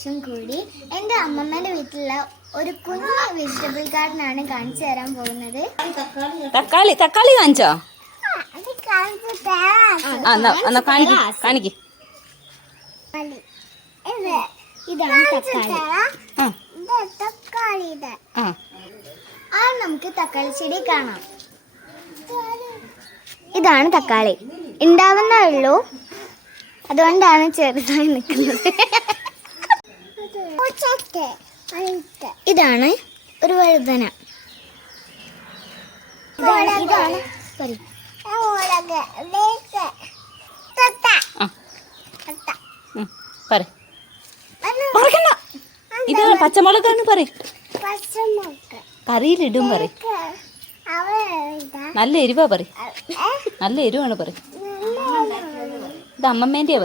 ശേഷം കൂടി എൻ്റെ അമ്മമ്മേൻ്റെ വീട്ടിലുള്ള ഒരു കുഞ്ഞു വെജിറ്റബിൾ ഗാർഡനാണ് കാണിച്ചു തരാൻ പോകുന്നത്. തക്കാളി കാണിച്ചോ? കാണിക്ക്. ഇതാണ് തക്കാളി. നമുക്ക് തക്കാളി ചെടി കാണാം. ഇതാണ് തക്കാളി. ഉണ്ടാവുന്നേ ഉള്ളൂ, അതുകൊണ്ടാണ് ചെറുതായി നിൽക്കുന്നത്. ഇതാണ് ഒരു വഴുതന. ഇതാണ് പച്ചമുളകാണ് കറിയിലിടും നല്ല എരിവാ നല്ല എരിവാണ് ഇത് അമ്മമ്മേന്റെയാ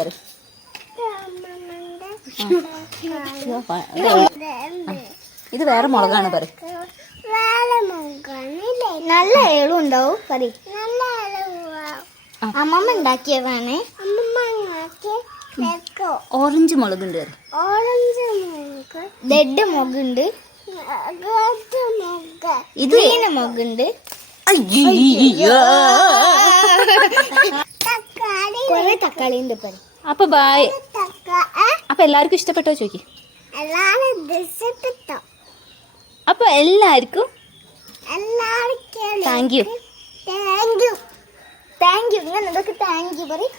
ഇത് വേറെ മുളകാണ് നല്ല എളും ഉണ്ടാവും അമ്മമ്മ ഉണ്ടാക്കിയതാണ്. ഓറഞ്ച് മുളകുണ്ട്, റെഡ് മുളകുണ്ട്, ഇത് മുളകുണ്ട്. കൊറേ തക്കാളി ഉണ്ട്. അപ്പൊ ബായ്. അപ്പൊ എല്ലാവർക്കും ഇഷ്ടപ്പെട്ടോ ചോദിക്കും. അപ്പൊ എല്ലാവർക്കും താങ്ക് യു. Thank you. ഞാൻ എന്തൊക്കെ താങ്ക് യു പറയും.